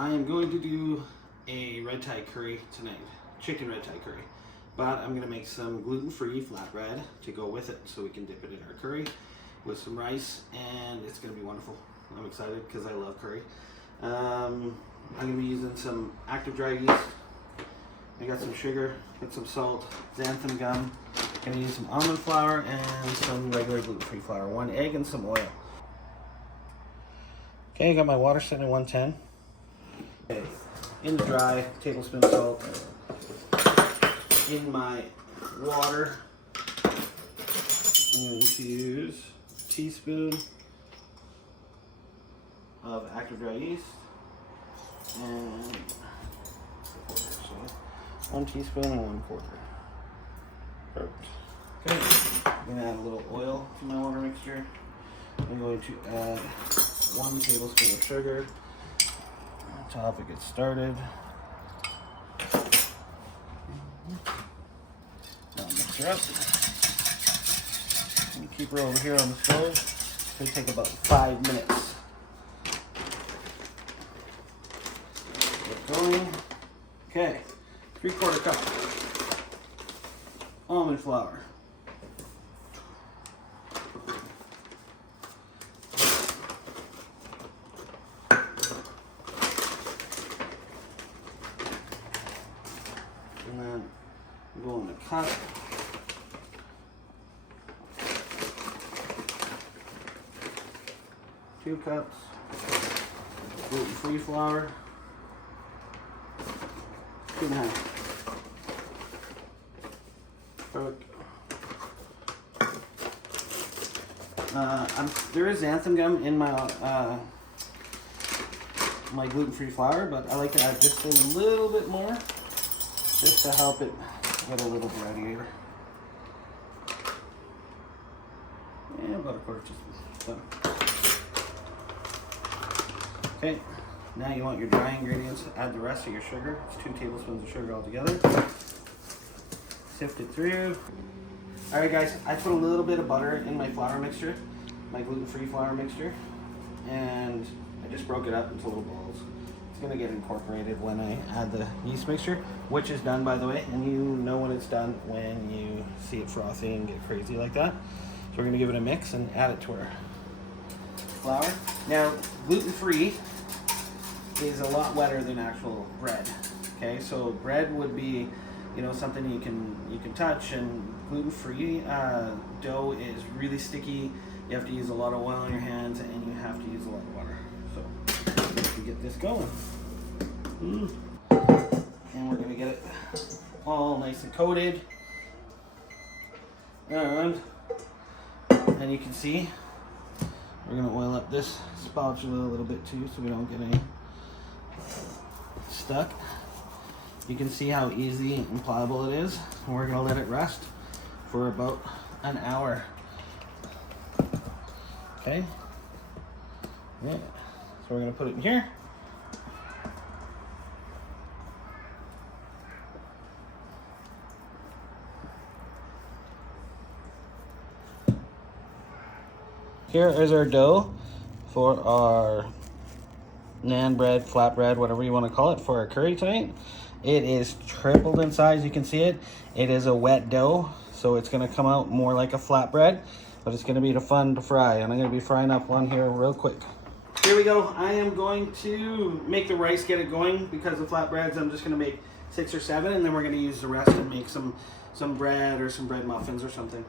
I am going to do a red Thai curry tonight, chicken red Thai curry. But I'm going to make some gluten-free flatbread to go with it so we can dip it in our curry with some rice, and it's going to be wonderful. I'm excited because I love curry. I'm going to be using some active dry yeast. I got some sugar, got some salt, xanthan gum. I'm going to use some almond flour and some regular gluten-free flour, 1 egg and some oil. Okay, I got my water set at 110. Okay, in the dry, tablespoon salt. In my water, I'm going to use a teaspoon of active dry yeast and 1 teaspoon and 1/4. Perfect. Okay, I'm going to add a little oil to my water mixture. I'm going to add 1 tablespoon of sugar. On top it gets started. Now mix her up. And keep her over here on the stove. It's going to take about 5 minutes. Get going. Okay, 3/4 cup almond flour. And then I'm going to cut 2 cups gluten-free flour, 2.5. Perfect. There is xanthan gum in my my gluten-free flour, but I like to add just a little bit more, just to help it get a little breadier. Yeah, about 1/4 teaspoon. Okay, now you want your dry ingredients. Add the rest of your sugar. It's 2 tablespoons of sugar altogether. Sift it through. All right, guys, I put a little bit of butter in my flour mixture, my gluten-free flour mixture, and I just broke it up into little balls. It's gonna get incorporated when I add the yeast mixture, which is done, by the way, and you know when it's done when you see it frothy and get crazy like that. So we're gonna give it a mix and add it to our flour. Now, gluten-free is a lot wetter than actual bread. Okay, so bread would be, you know, something you can touch, and gluten-free dough is really sticky. You have to use a lot of oil on your hands, and you have to use a lot of water. So let's get this going. And we're gonna get it all nice and coated. And you can see we're gonna oil up this spatula a little bit too, so we don't get any stuck. You can see how easy and pliable it is. And we're gonna let it rest for about an hour. Okay. Yeah. So we're gonna put it in here. Here is our dough for our naan bread, flatbread, whatever you want to call it, for our curry tonight. It is tripled in size, you can see it. It is a wet dough, so it's going to come out more like a flatbread, but it's going to be fun to fry, and I'm going to be frying up one here real quick. Here we go. I am going to make the rice, get it going, because the flatbreads I'm just going to make 6 or 7, and then we're going to use the rest and make some bread or some bread muffins or something.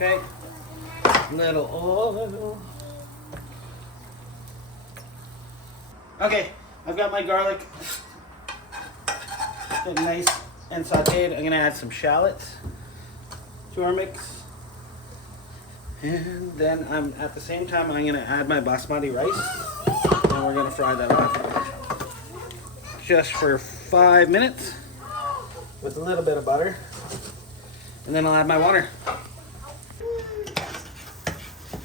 Okay, little oil. Okay, I've got my garlic getting nice and sauteed. I'm gonna add some shallots to our mix. And then at the same time, I'm gonna add my basmati rice, and we're gonna fry that off just for 5 minutes with a little bit of butter. And then I'll add my water.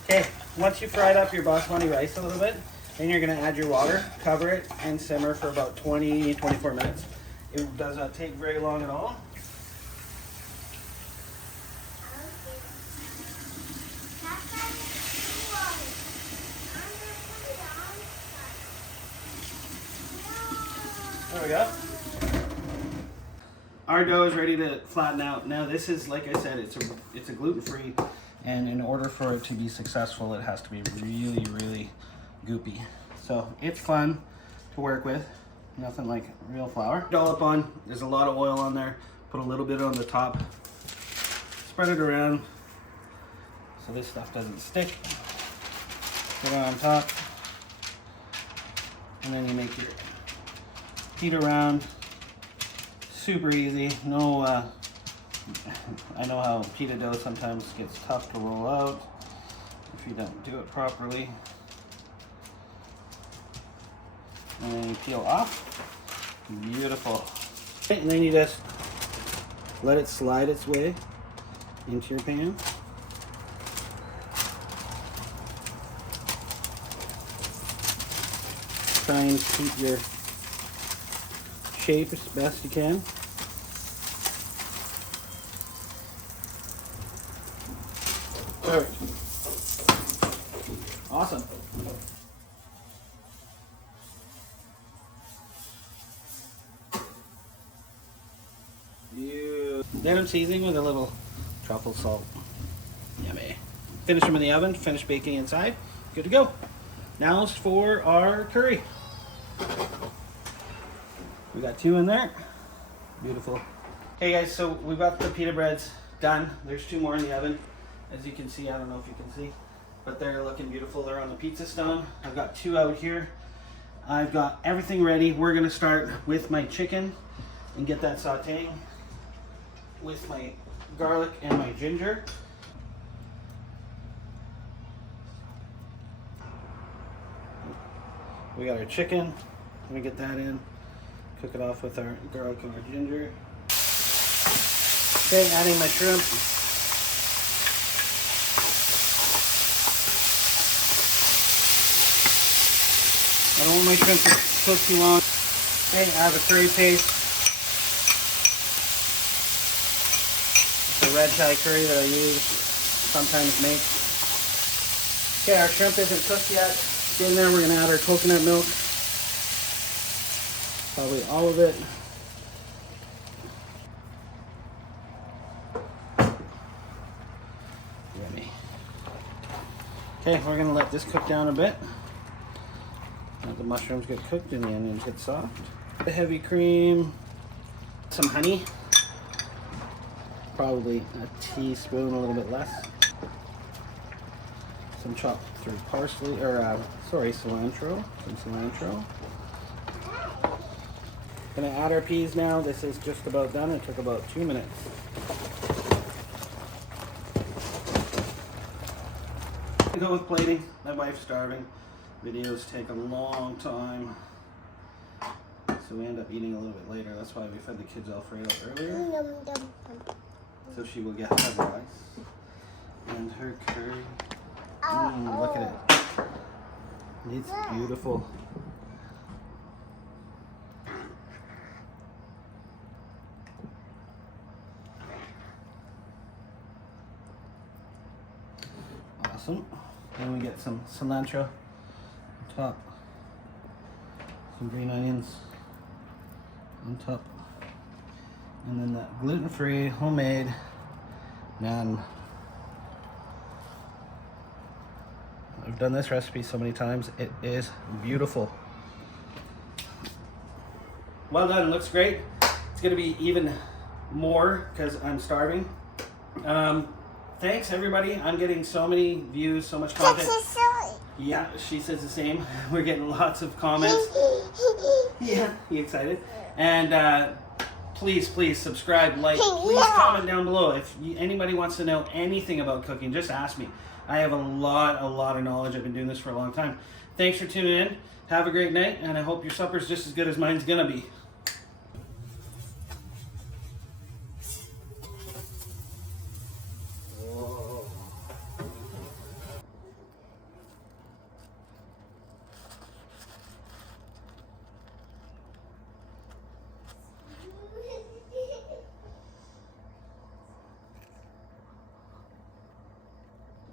Okay, once you fried up your basmati rice a little bit, then you're gonna add your water, cover it, and simmer for about 20-24 minutes. It does not take very long at all. up. Our dough is ready to flatten out. Now this is, like I said, it's a gluten-free, and in order for it to be successful, it has to be really, really goopy. So it's fun to work with. Nothing like real flour. Dollop on, there's a lot of oil on there. Put a little bit on the top. Spread it around so this stuff doesn't stick. Put it on top. And then you make your heat around. Super easy. No, I know how pita dough sometimes gets tough to roll out if you don't do it properly. And then you peel off. Beautiful. Okay, and then you just let it slide its way into your pan. Try and keep your shape as best you can. Perfect. Awesome. Then I'm seasoning with a little truffle salt. Yummy. Finish them in the oven, finish baking inside. Good to go. Now for our curry. We got 2 in there. Beautiful. Hey guys, so we've got the pita breads done. There's 2 more in the oven. As you can see, I don't know if you can see, but they're looking beautiful. They're on the pizza stone. I've got 2 out here. I've got everything ready. We're gonna start with my chicken and get that sauteing with my garlic and my ginger. We got our chicken. Let me get that in. Cook it off with our garlic and our ginger. Okay, adding my shrimp. I don't want my shrimp to cook too long. Okay, add the curry paste. It's a red Thai curry that I use, sometimes make. Okay, our shrimp isn't cooked yet. In there, we're going to add our coconut milk. Probably all of it. Yummy. Okay, we're going to let this cook down a bit. Let the mushrooms get cooked and the onions get soft. The heavy cream, some honey. Probably a teaspoon, a little bit less. Some chopped through parsley, or cilantro. Some cilantro. Gonna add our peas now. This is just about done. It took about 2 minutes. Go with plating. My wife's starving. Videos take a long time, so we end up eating a little bit later. That's why we fed the kids Alfredo earlier. So she will get her rice and her curry. Look at it. It's beautiful. Awesome. Then we get some cilantro on top. Some green onions on top. And then that gluten-free, homemade naan. I've done this recipe so many times. It is beautiful. Well done, looks great. It's gonna be even more because I'm starving. Thanks everybody. I'm getting so many views, so much content. Yeah, she says the same. We're getting lots of comments. Yeah, you excited? And please subscribe, like, please comment down below. If anybody wants to know anything about cooking, just ask me. I have a lot of knowledge. I've been doing this for a long time. Thanks for tuning in. Have a great night, and I hope your supper's just as good as mine's gonna be.